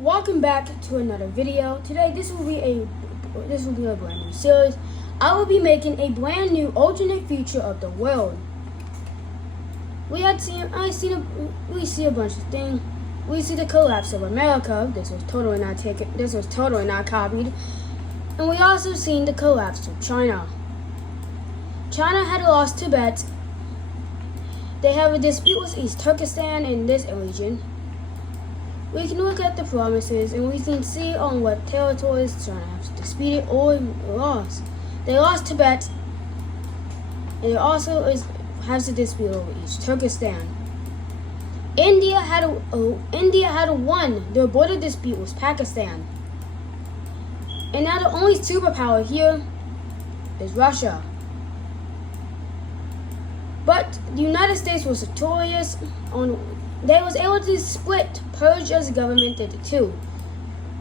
Welcome back to another video. Today this will be a brand new series. I will be making a brand new alternate future of the world. We see a bunch of things. We see the collapse of America. This was totally not copied. And we also seen the collapse of China. China had lost Tibet. They have a dispute with East Turkestan in this region. We can look at the promises and we can see on what territories China has disputed or lost. They lost Tibet, and there also has a dispute over East Turkestan. India had won their border dispute with Pakistan. And now the only superpower here is Russia. But the United States was victorious they was able to split Persia's government into two.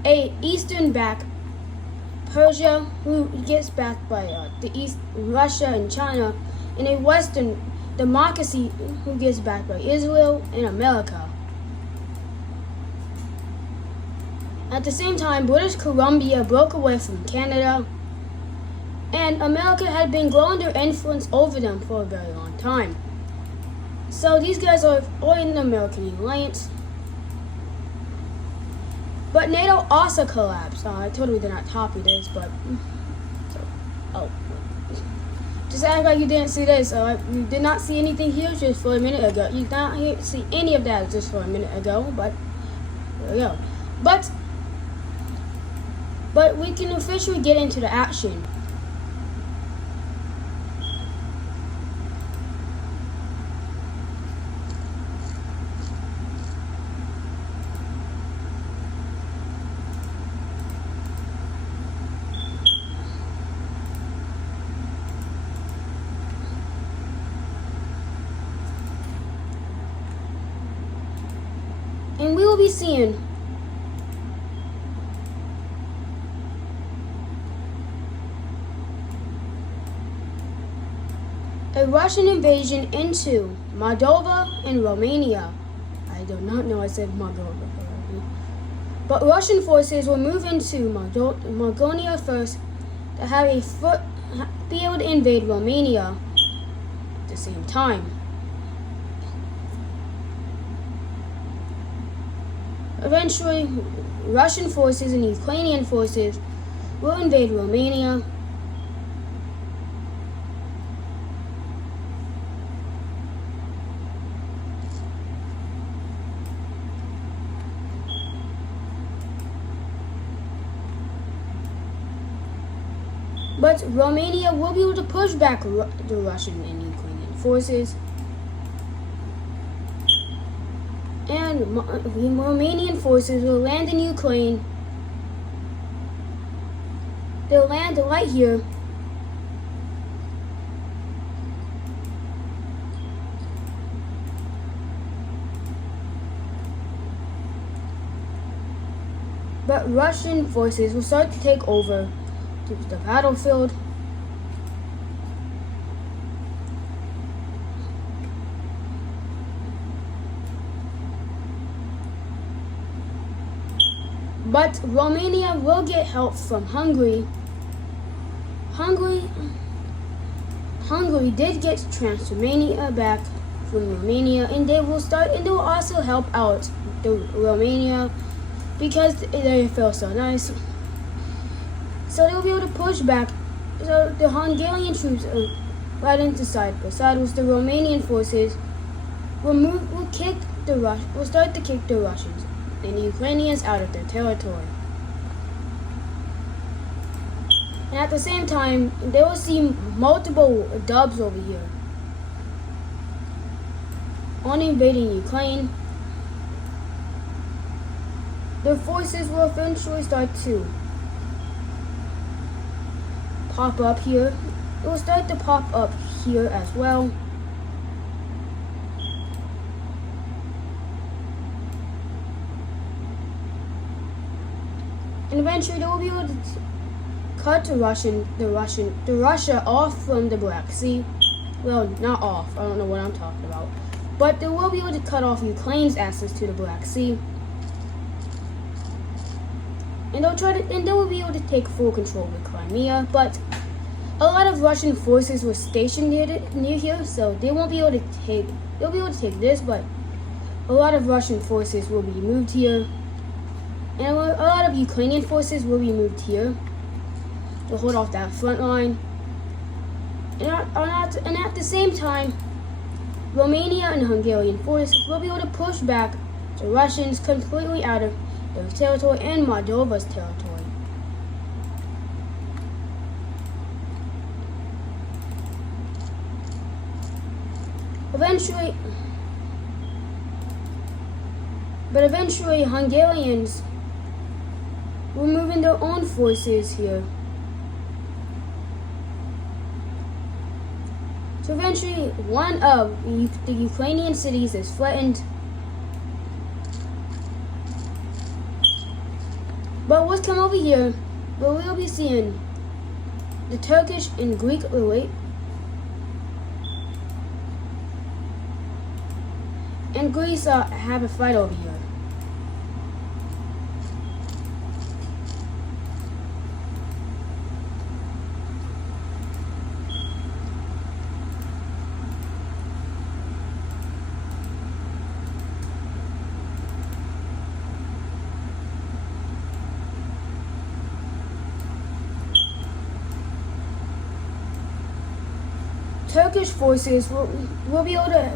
A eastern backed Persia, who gets backed by the East, Russia and China, and a western democracy who gets backed by Israel and America. At the same time, British Columbia broke away from Canada, and America had been growing their influence over them for a very long time. So these guys are all in the American alliance. But NATO also collapsed. I totally did not copy this, but just act like you didn't see this. You did not see anything here just for a minute ago. You did not see any of that just for a minute ago, but there we go. But we can officially get into the action. And we will be seeing a Russian invasion into Moldova and Romania. I do not know I said Moldova. But Russian forces will move into Mongolia first to be able to invade Romania at the same time. Eventually, Russian forces and Ukrainian forces will invade Romania. But Romania will be able to push back the Russian and Ukrainian forces. And Romanian forces will land in Ukraine. They'll land right here. But Russian forces will start to take over the battlefield. But Romania will get help from Hungary. Hungary did get Transylvania back from Romania, and they will also help out the Romania because they feel so nice. So they'll be able to push back. So the Hungarian troops are right into side by side with the Romanian forces will start to kick the Russians and the Ukrainians out of their territory. And at the same time, they will see multiple dubs over here on invading Ukraine. Their forces will eventually start to pop up here. It will start to pop up here as well. And eventually they will be able to cut Russia off from the Black Sea. Well, not off. I don't know what I'm talking about. But they will be able to cut off Ukraine's access to the Black Sea. and they will be able to take full control of Crimea. But a lot of Russian forces were stationed near here, so they won't be able to take. They'll be able to take this, but a lot of Russian forces will be moved here, and a lot of Ukrainian forces will be moved here to hold off that front line. And at the same time, Romania and Hungarian forces will be able to push back the Russians completely out of their territory and Moldova's territory. Eventually, Hungarians were moving their own forces here. So eventually, one of the Ukrainian cities is threatened. But what's come over here, we'll be seeing the Turkish and Greek relate. And Greece have a fight over here. Turkish forces will be able to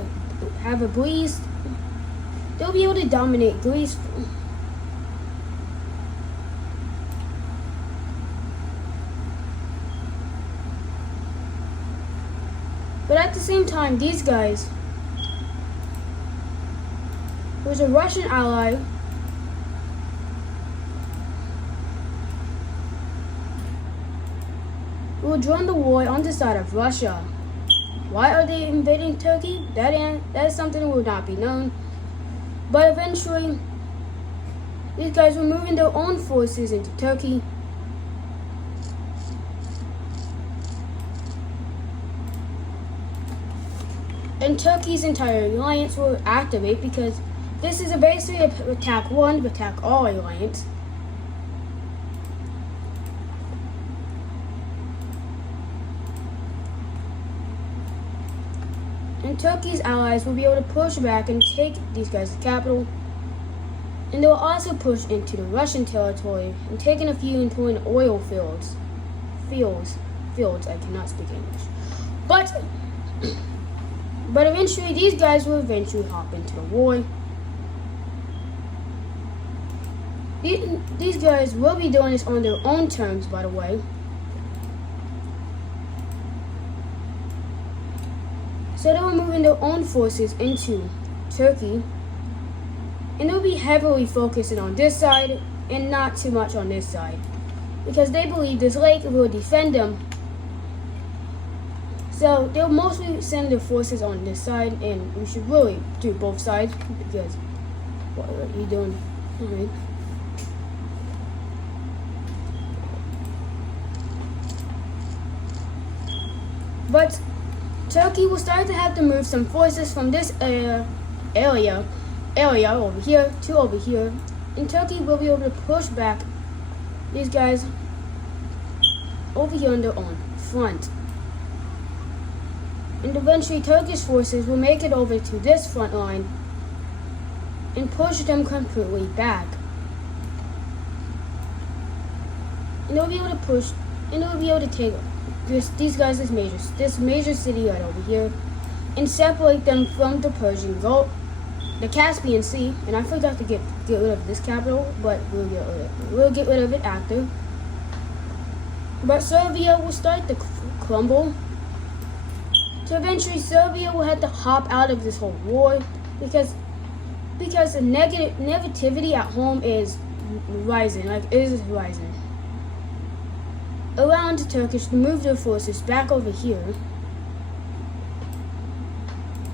have a breeze. They'll be able to dominate Greece. But at the same time, these guys, who's a Russian ally, will join the war on the side of Russia. Why are they invading Turkey? That is something that will not be known. But eventually, these guys were moving their own forces into Turkey. And Turkey's entire alliance will activate because this is basically attack one, attack all alliance. And Turkey's allies will be able to push back and take these guys' capital. And they will also push into the Russian territory and taking a few important oil fields. I cannot speak English. But eventually these guys will eventually hop into the war. These guys will be doing this on their own terms, by the way. So they were moving their own forces into Turkey. And they'll be heavily focusing on this side and not too much on this side. Because they believe this lake will defend them. So they'll mostly send their forces on this side, and we should really do both sides because what are you doing? Alright. But Turkey will start to have to move some forces from this area over here to over here, and Turkey will be able to push back these guys over here on their own front. And eventually Turkish forces will make it over to this front line and push them completely back. And they'll be able to push, and they'll be able to take these guys, this major city right over here, and separate them from the Persian Gulf, the Caspian Sea. And I forgot to get rid of this capital, but we'll get rid of it after. But Serbia will start to crumble. So eventually Serbia will have to hop out of this whole war because the negativity at home is rising, allowing the Turkish to move their forces back over here.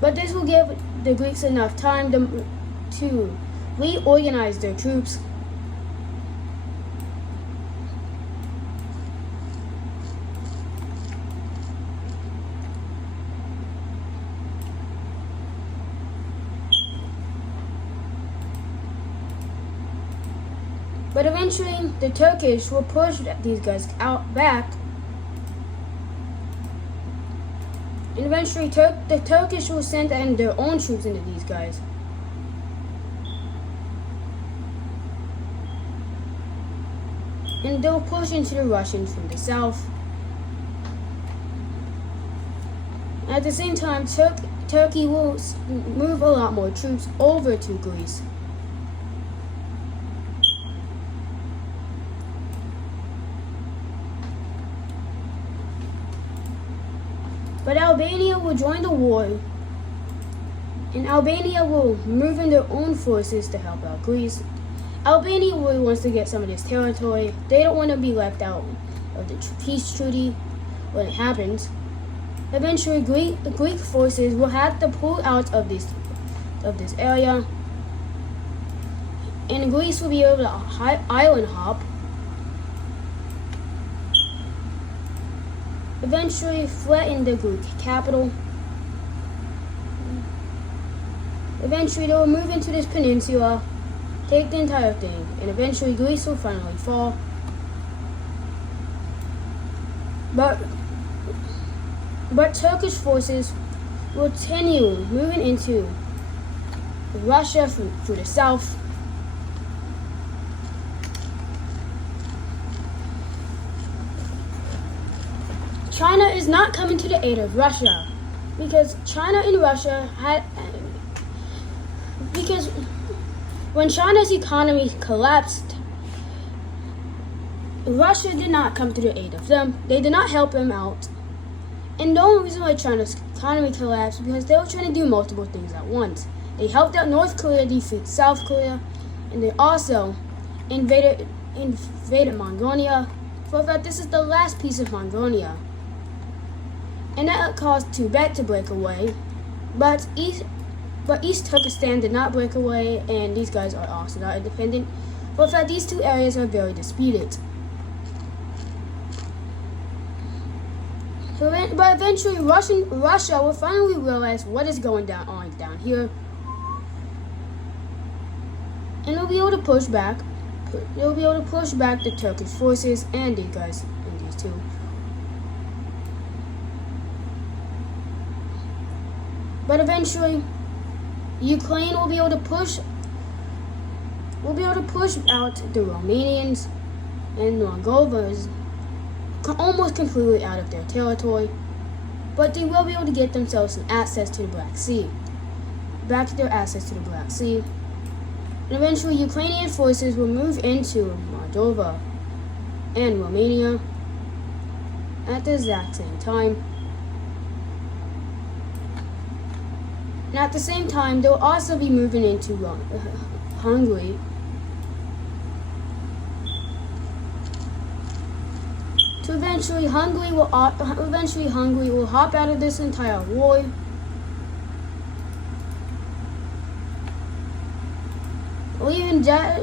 But this will give the Greeks enough time to reorganize their troops. But eventually, the Turkish will push these guys out back. And eventually, the Turkish will send in their own troops into these guys. And they'll push into the Russians from the south. At the same time, Turkey will move a lot more troops over to Greece. But Albania will join the war, and Albania will move in their own forces to help out Greece. Albania really wants to get some of this territory. They don't want to be left out of the peace treaty when it happens. Eventually, the Greek forces will have to pull out of this area, and Greece will be able to island hop. Eventually, threaten the Greek capital. Eventually, they will move into this peninsula, take the entire thing, and eventually Greece will finally fall. But Turkish forces will continue moving into Russia through the south. China is not coming to the aid of Russia because China and Russia because when China's economy collapsed, Russia did not come to the aid of them. They did not help them out. And the only reason why China's economy collapsed because they were trying to do multiple things at once. They helped out North Korea defeat South Korea, and they also invaded Mongolia. For that, this is the last piece of Mongolia. And that caused Tibet to break away, but East Turkestan did not break away, and these guys are also not independent. But that these two areas are very disputed. But eventually, Russia will finally realize what is going on down here, and they'll be able to push back. They'll be able to push back the Turkish forces and these guys and these two. But eventually, Ukraine will be able to push out the Romanians and the Moldovans almost completely out of their territory. But they will be able to get themselves some access to the Black Sea. Back to their access to the Black Sea. And eventually, Ukrainian forces will move into Moldova and Romania at the exact same time. And at the same time, they'll also be moving into Hungary. So eventually, Hungary will hop out of this entire war.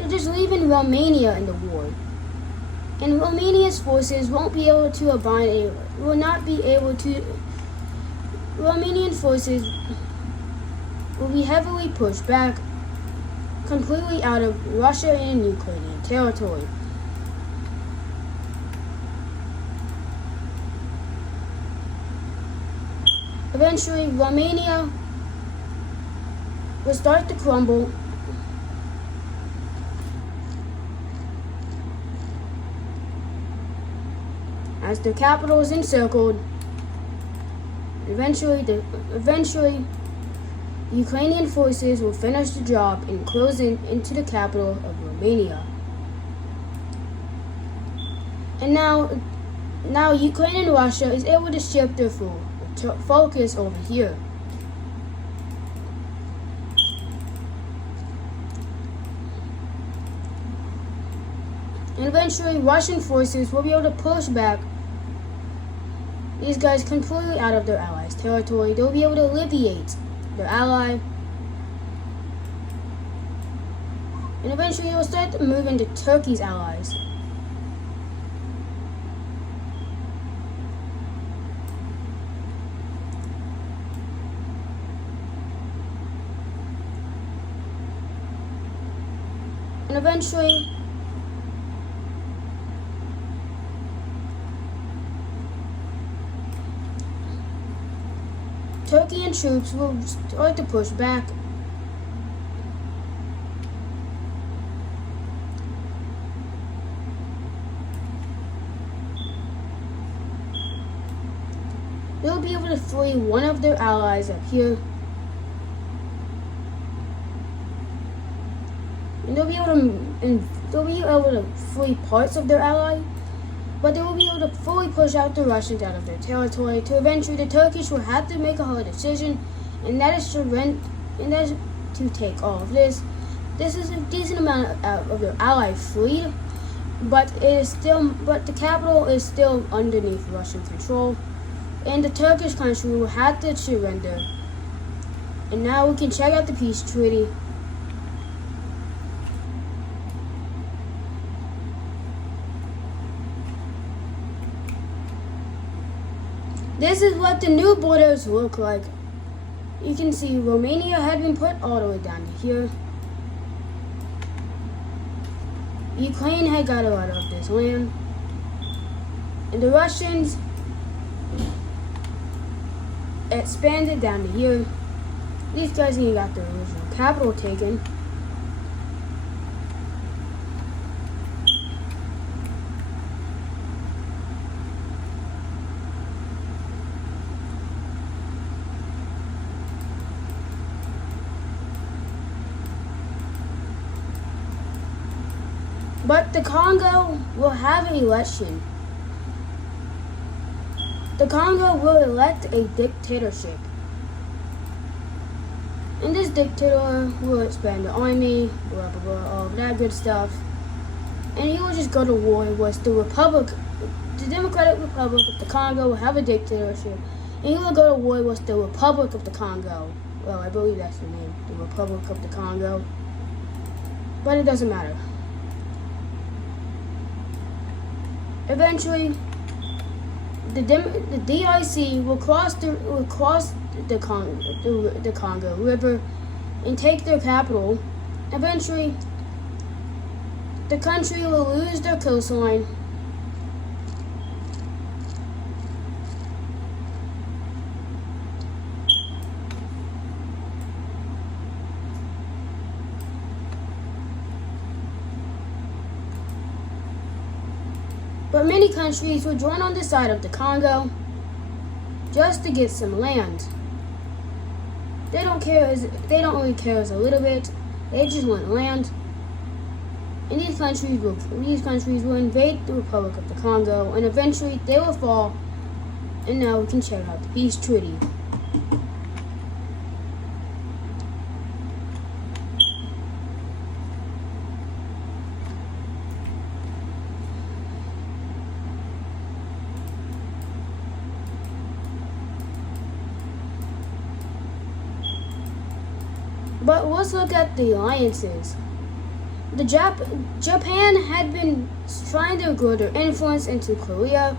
Just leaving Romania in the war. And Romania's forces won't be able to Romanian forces will be heavily pushed back completely out of Russia and Ukrainian territory. Eventually, Romania will start to crumble as the capital is encircled. Eventually, Ukrainian forces will finish the job and close into the capital of Romania. And now Ukraine and Russia is able to shift their focus over here. And eventually, Russian forces will be able to push back these guys completely out of their allies' territory. They'll be able to alleviate their ally. And eventually, they will start to move into Turkey's allies. And eventually, Turkey and troops will start to push back. They'll be able to free one of their allies up here. And they'll be able to free parts of their ally, but they will be able to fully push out the Russians out of their territory. To eventually, the Turkish will have to make a hard decision, and that is to take all of this. This is a decent amount of their ally freed, but the capital is still underneath Russian control, and the Turkish country will have to surrender. And now we can check out the peace treaty. This is what the new borders look like. You can see Romania had been put all the way down to here. Ukraine had got a lot of this land. And the Russians expanded down to here. These guys even got their original capital taken. But the Congo will have an election. The Congo will elect a dictatorship. And this dictator will expand the army, blah, blah, blah, all of that good stuff. And he will just go to war with the Democratic Republic of the Congo will have a dictatorship. And he will go to war with the Republic of the Congo. Well, I believe that's the name, the Republic of the Congo. But it doesn't matter. Eventually, the DRC will cross the Congo River and take their capital. Eventually, the country will lose their coastline. But many countries will join on the side of the Congo just to get some land. They don't really care as a little bit. They just want land. And these countries will invade the Republic of the Congo, and eventually they will fall. And now we can check out the peace treaty. But let's look at the alliances. Japan had been trying to grow their influence into Korea.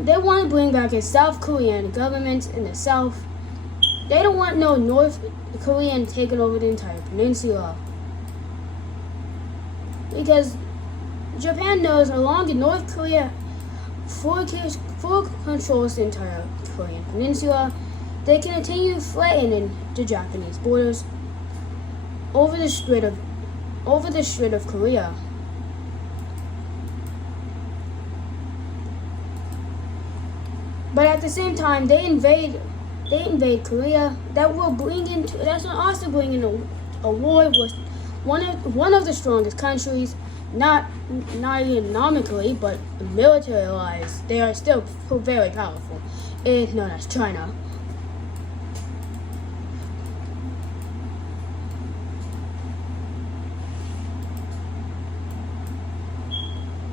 They want to bring back a South Korean government in the South. They don't want no North Korean taking over the entire peninsula. Because Japan knows along in North Korea fully controls the entire Korean peninsula, they can continue threatening the Japanese borders over the Strait of Korea. But at the same time, they invade Korea. That's going also bring in a war with one of the strongest countries, not economically, but military-wise. They are still very powerful. It's known as China.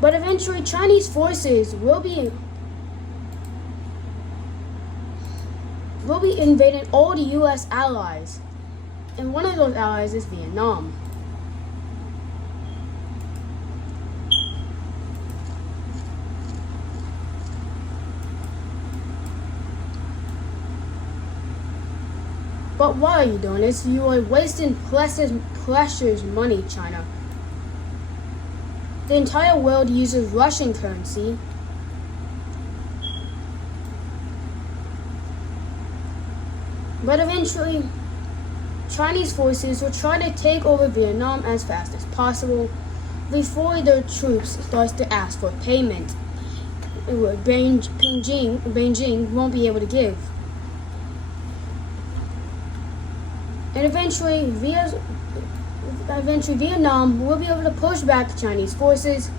But eventually, Chinese forces will be invading all the U.S. allies, and one of those allies is Vietnam. But why are you doing this? You are wasting precious money, China. The entire world uses Russian currency. But eventually, Chinese forces will try to take over Vietnam as fast as possible before their troops start to ask for payment. Beijing won't be able to give. And eventually Vietnam will be able to push back the Chinese forces.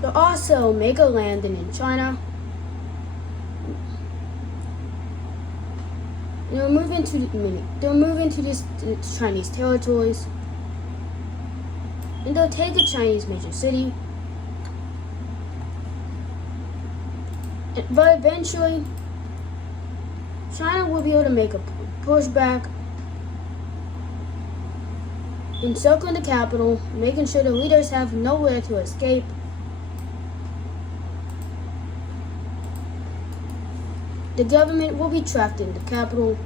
They'll also make a landing in China. They'll move into these Chinese territories, and they'll take a Chinese major city. But eventually, China will be able to make a pushback, encircling the capital, making sure the leaders have nowhere to escape. The government will be trapped in the capital,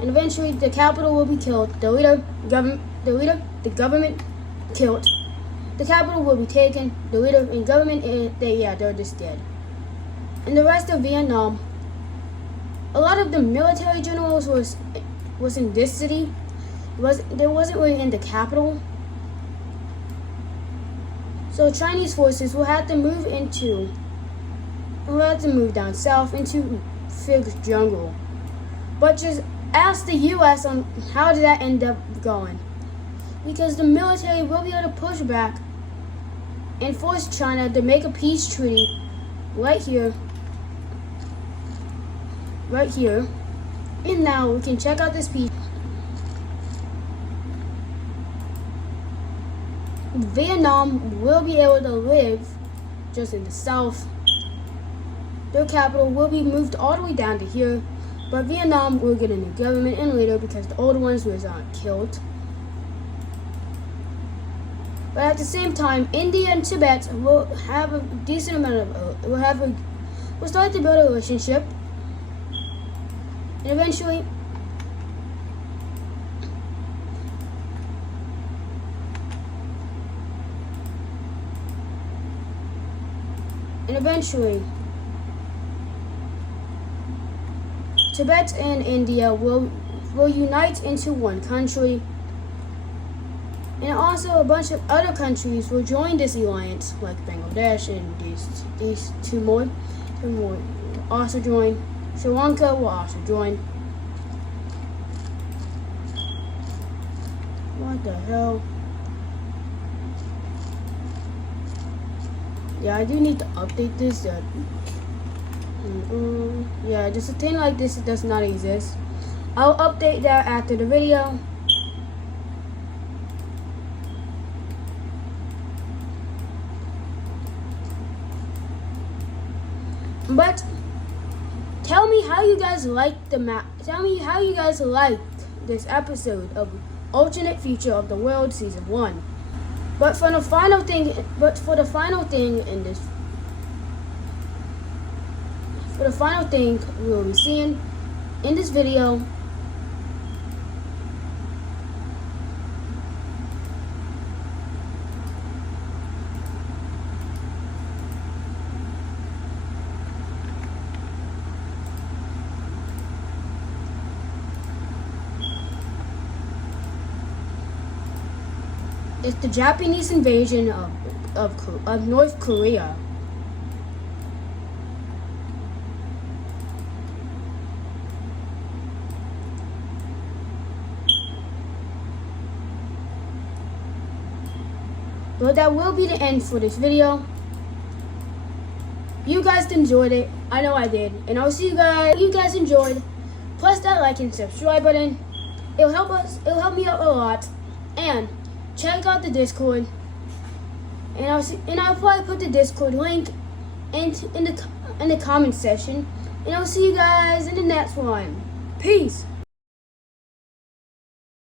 and eventually the capital will be killed. The government killed. The capital will be taken. The leader and government, they're just dead. And the rest of Vietnam, a lot of the military generals was in this city. They wasn't really in the capital. So Chinese forces will have to move down south into Fig Jungle. But just ask the U.S. on how did that end up going. Because the military will be able to push back and force China to make a peace treaty right here. And now we can check out this peace. Vietnam will be able to live just in the south. Their capital will be moved all the way down to here, but Vietnam will get a new government and leader because the old ones was killed. But at the same time, India and Tibet will have a decent amount of will start to build a relationship, and eventually Tibet and India will unite into one country, and also a bunch of other countries will join this alliance, like Bangladesh, and these two more also join. Sri Lanka will also join. What the hell? Yeah, I do need to update this. Yeah, just a thing like this does not exist. I'll update that after the video. But tell me how you guys like the map. Tell me how you guys like this episode of Alternate Future of the World Season 1. But for the final thing we will be seeing in this video is the Japanese invasion of North Korea. But that will be the end for this video. You guys enjoyed it. I know I did. And I'll see you guys. If you guys enjoyed, press that like and subscribe button. It'll help me out a lot. And check out the Discord. And I'll probably put the Discord link in the comment section. And I'll see you guys in the next one. Peace.